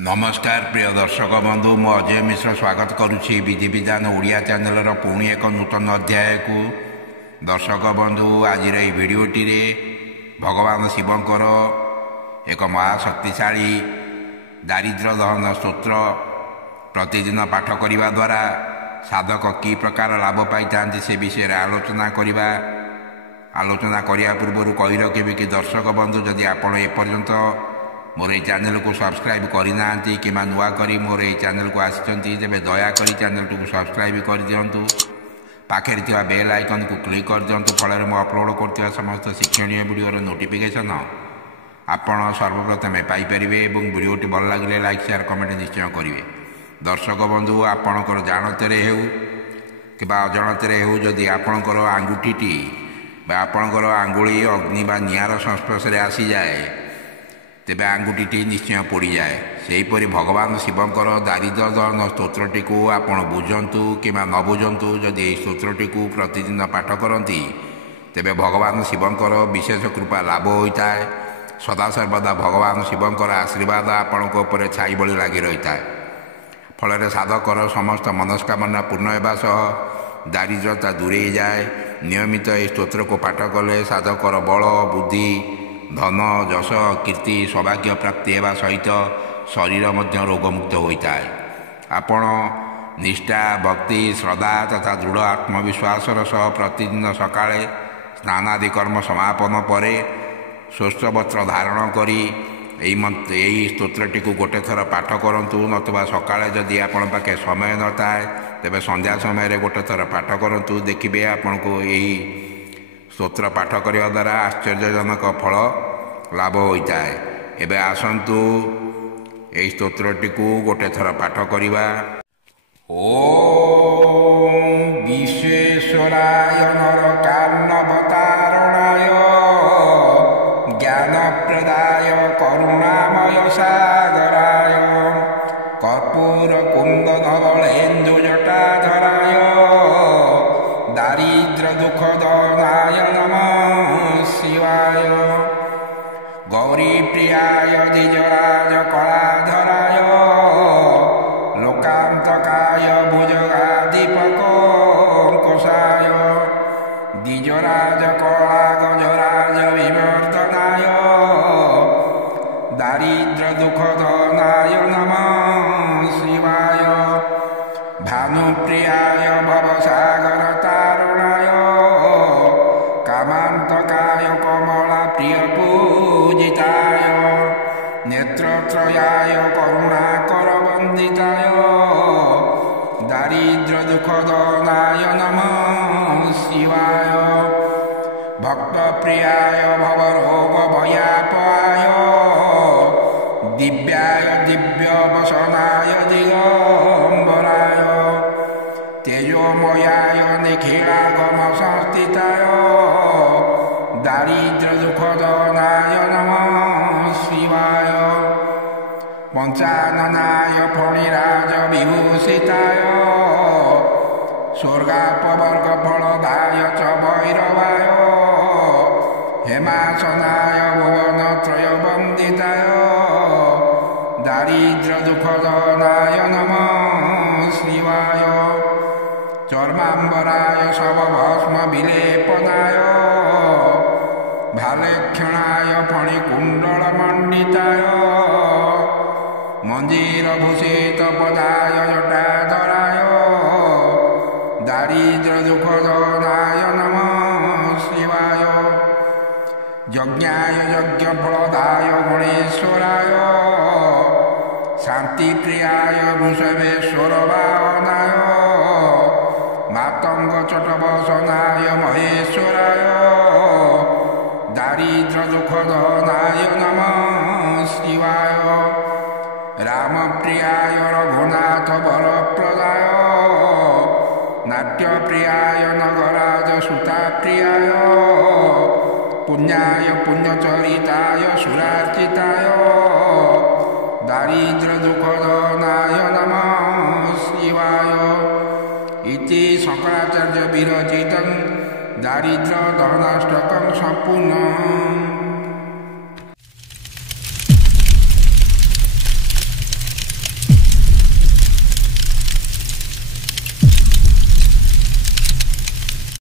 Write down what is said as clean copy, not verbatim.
नमस्कार प्रिय दर्शक बंधु मु अजय मिश्र स्वागत करुच्ची विधि विधान ओडिया चैनल पुणी एक नूतन अध्याय को। दर्शक बंधु आज भिडटी भगवान शिवंकर एक महाशक्तिशाली दारिद्र्य दहन स्तोत्र प्रतिदिन पाठ करने द्वारा साधक कि प्रकार लाभ पाई से विषय आलोचना करने पूर्व कही रखी कि दर्शक बंधु जदि आपण एपर्यंत मोर ये चैनल को सब्सक्राइब करना कि नुआ करी मोर ये चैनल को आसी तेज दयाकोरी चैनल को सब्सक्राइब कर दिंतु पाखे बेल आइकन को क्लिक कर दिंतु फल में अपलोड कर समस्त शिक्षणीय वीडियो नोटिफिकेशन आपण सर्वप्रथमे पाइपर और वीडियोटी भल लगे लाइक शेयर कमेंट निश्चय करेंगे। दर्शक बंधु आपणकर जानते हो कि अजाणते हो जदि आपणकर आंगुठी आपणकर आंगुली अग्नि निआर संस्पर्श आसी जाए तेबे आंगुठी निश्चय पड़ जाए। सेहीपरि भगवान शिवंकर दारिद्र्य दहन स्तोत्रटी को आपण बुझंतु कि न बुझंतु जदि यह स्तोत्रटी को प्रतिदिन पाठ करती तेबे भगवान शिवंकर विशेष कृपा लाभ होता है। सदासर्वदा भगवान शिवंकर आशीर्वाद आपण छाई बड़ी लगी रही है। फल साधकर समस्त मनस्कामना पूर्ण होगा सह दारिद्र्यता दूरे जाए। नियमित यह स्तोत्र को पाठ कले साधकर बल बुद्धि धन जश कीर्ति सौभाग्य प्राप्ति होगा सहित शरीर मध्य रोगमुक्त होता है। आपण निष्ठा भक्ति श्रद्धा तथा दृढ़ आत्मविश्वासर सह प्रतिदिन सकाळे स्नानादि कर्म समापन पर स्वस्थ वस्त्र धारण करी यही स्तोत्रटी को गोटे थर पाठ करूँ नतुबा सकाळे जदि आपण पाखे समय न थाए तेबे संध्या समय गोटे थर पाठ करूँ। देखिए आपण को यही स्तोत्र पाठ करने द्वारा आश्चर्यजनक फल लाभ होता है। एबे आसंतु यही स्तोत्रटी को गोटे थर पाठ करवा। ओम विश्वेश्वराय नरकार्णवतारणाय ज्ञानप्रदाय करुणामय सागराय कर्पूर कुंद धवलेन्दुजटाधराय दारिद्र्य दुख दनाय नमः शिवाय गौरी प्रियाय द्विजराज कलाधराय लोकांतकाय भुजगाधिपकोशाय द्विजराज कला गजराज विवर्धनाय दारिद्र्य दुख दनाय नमः शिवाय भानुप्रियाय भवसागर तारुणाय कामांतकाय कमला प्रिय पूजिताय नेत्रत्रयाय करुणाकर वंदिताय दारिद्र्य दुख दनाय नमः शिवाय भक्त प्रियाय भवरोग भयापहाय दिव्याय दिव्य वसनाय दिगंबराय तेजोमयाय निखिलागम संस्थिताय दारिद्र्य दुख दनाय नमः शिवाय पंचाननाय फणिराज विभूषिताय स्वर्गापवर्ग फलदाय च भैरवाय हेमासनाय भुवनत्रय वंदिताय दारिद्र्य दुख दनाय नमः शिवाय चर्मांबराय शवभस्म विलेपनाय भालेक्षणाय फणिकुंडल मंडिताय मंजीरभूषित पदाय जटाधराय दारिद्र्य दुख दनाय नमः शिवाय यज्ञाय यज्ञफलदाय गणेश्वराय शांतिप्रियाय वृषभेश्वर वाहनाय मातंग चटवसनाय महेश्वराय दारिद्र्य दुख दनाय नमः शिवाय रामप्रियाय रघुनाथ बलप्रदाय नाट्यप्रियाय नगराज सुताप्रियाय पुण्याय पुण्यचरिताय सुरार्चिताय दारिद्र्य दुख दनाय नमः शिवाय इति शंकराचार्य विरचितं दारिद्र्य दहनाष्टकं सम्पूर्णम्।